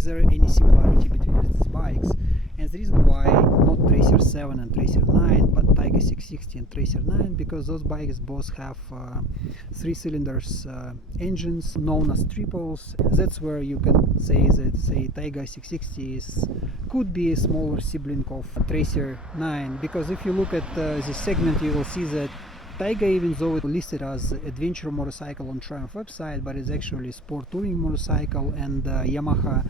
is there any similarity between these bikes? And the reason why not Tracer 7 and Tracer 9 but Taiga 660 and Tracer 9, because those bikes both have 3-cylinders engines known as triples. That's where you can say that Taiga 660 could be a smaller sibling of Tracer 9, because if you look at this segment you will see that Taiga, even though it's listed as adventure motorcycle on Triumph website, but it's actually sport touring motorcycle, and Yamaha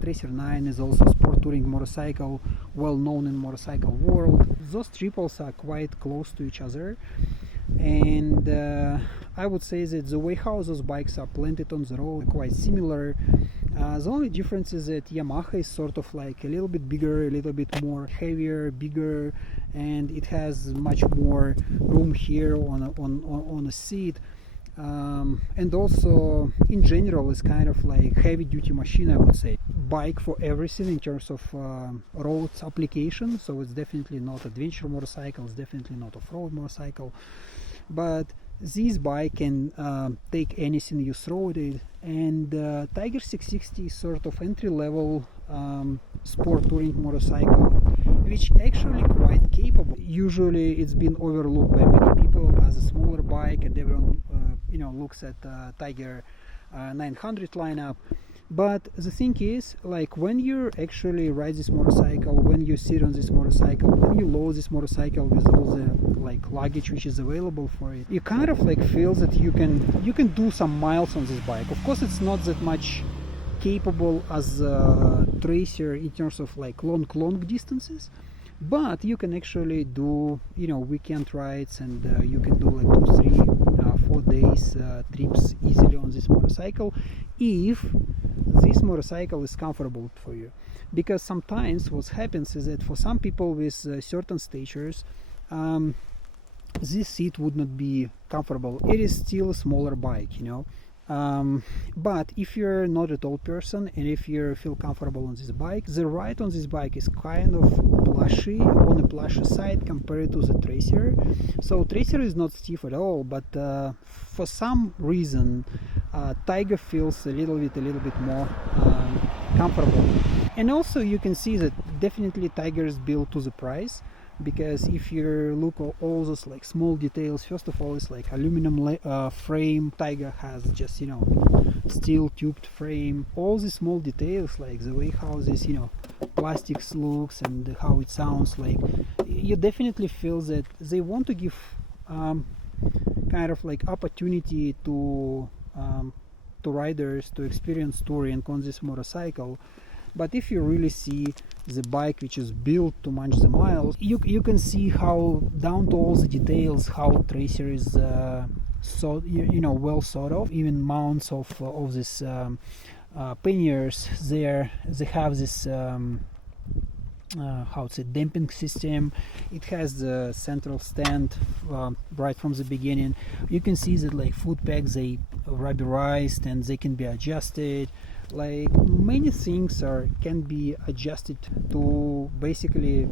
Tracer 9 is also sport touring motorcycle, well known in motorcycle world. Those triples are quite close to each other, and I would say that the way how those bikes are planted on the road are quite similar. The only difference is that Yamaha is sort of like a little bit bigger, a little bit more heavier, bigger, and it has much more room here on a seat. And also in general it's kind of like heavy duty machine, I would say. Bike for everything in terms of road application, so it's definitely not adventure motorcycle, it's definitely not off-road motorcycle, but this bike can take anything you throw at it. And Tiger 660 is sort of entry-level sport touring motorcycle, which actually quite capable. Usually it's been overlooked by many people as a smaller bike, and everyone looks at Tiger 900 lineup. But the thing is, like, when you actually ride this motorcycle, when you sit on this motorcycle, when you load this motorcycle with all the like luggage which is available for it, you kind of like feel that you can do some miles on this bike. Of course it's not that much capable as Tracer in terms of like long distances, but you can actually do weekend rides, and you can do like 2, 3, 4 days trips easily on this motorcycle if this motorcycle is comfortable for you. Because sometimes what happens is that for some people with certain statures, this seat would not be comfortable. It is still a smaller bike, but if you're not a tall person and if you feel comfortable on this bike, the ride on this bike is kind of plushy, on the plushy side compared to the Tracer. So Tracer is not stiff at all, but for some reason Tiger feels a little bit more comfortable. And also you can see that definitely Tiger is built to the price, because if you look at all those like small details, first of all it's like aluminum frame. Tiger has just steel tubed frame. All these small details, like the way how this plastics looks and how it sounds, like you definitely feel that they want to give kind of like opportunity to riders to experience touring on this motorcycle. But if you really see the bike which is built to match the miles, you can see how down to all the details how Tracer is well thought of. Even mounts of this panniers, they have this damping system. It has the central stand right from the beginning. You can see that like foot pegs, they rubberized and they can be adjusted. Like many things can be adjusted to basically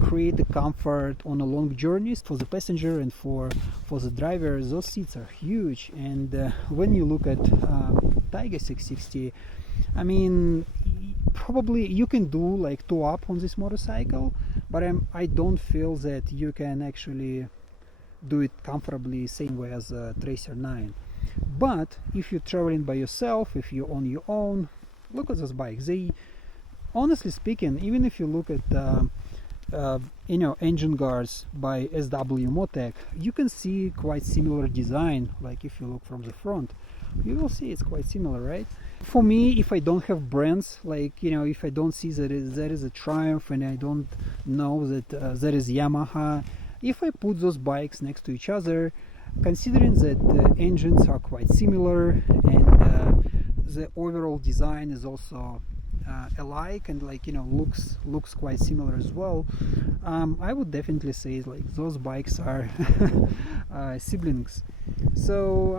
create the comfort on a long journeys for the passenger and for the driver. Those seats are huge, and when you look at Tiger 660, I mean, probably you can do like 2 up on this motorcycle, but I don't feel that you can actually do it comfortably same way as Tracer 9. But if you're traveling by yourself, if you're on your own, look at those bikes. They, honestly speaking, even if you look at engine guards by SW Motec, you can see quite similar design. Like if you look from the front, you will see it's quite similar, right? For me, if I don't have brands, like if I don't see that there is a Triumph and I don't know that there is Yamaha, if I put those bikes next to each other, considering that the engines are quite similar and the overall design is also alike and looks quite similar as well, I would definitely say like those bikes are siblings. So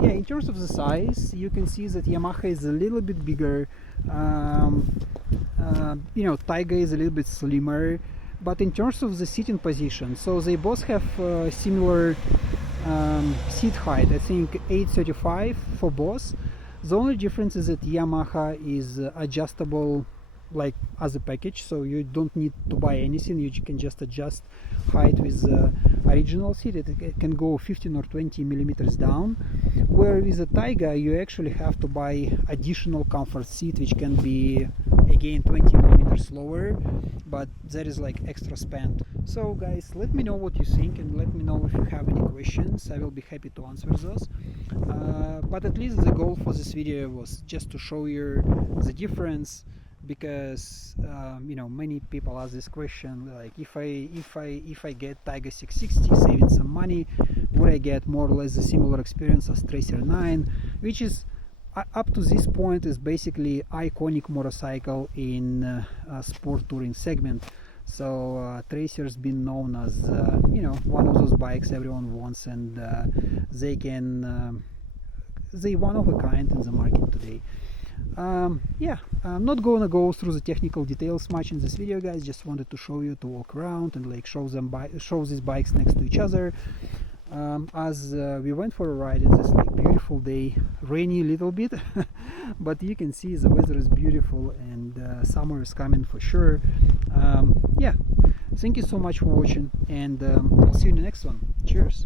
yeah, in terms of the size, you can see that Yamaha is a little bit bigger, Taiga is a little bit slimmer. But in terms of the seating position, so they both have similar seat height. I think 835 for both. The only difference is that Yamaha is adjustable like as a package, so you don't need to buy anything. You can just adjust height with the original seat. It can go 15 or 20 millimeters down, where with the Taiga you actually have to buy additional comfort seat, which can be again 20 millimeters lower, but that is like extra spend. So guys, let me know what you think, and let me know if you have any questions. I will be happy to answer those. But at least the goal for this video was just to show you the difference, because you know, many people ask this question, like if I get Taiga 660 saving some money, would I get more or less a similar experience as Tracer 9, which is up to this point is basically iconic motorcycle in sport touring segment. So Tracer's been known as you know, one of those bikes everyone wants, and they one of a kind in the market today. Yeah, I'm not gonna go through the technical details much in this video, guys. Just wanted to show you, to walk around and like show these bikes next to each other. As we went for a ride in this like beautiful day, rainy a little bit, but you can see the weather is beautiful, and summer is coming for sure. Yeah, thank you so much for watching, and I'll see you in the next one. Cheers.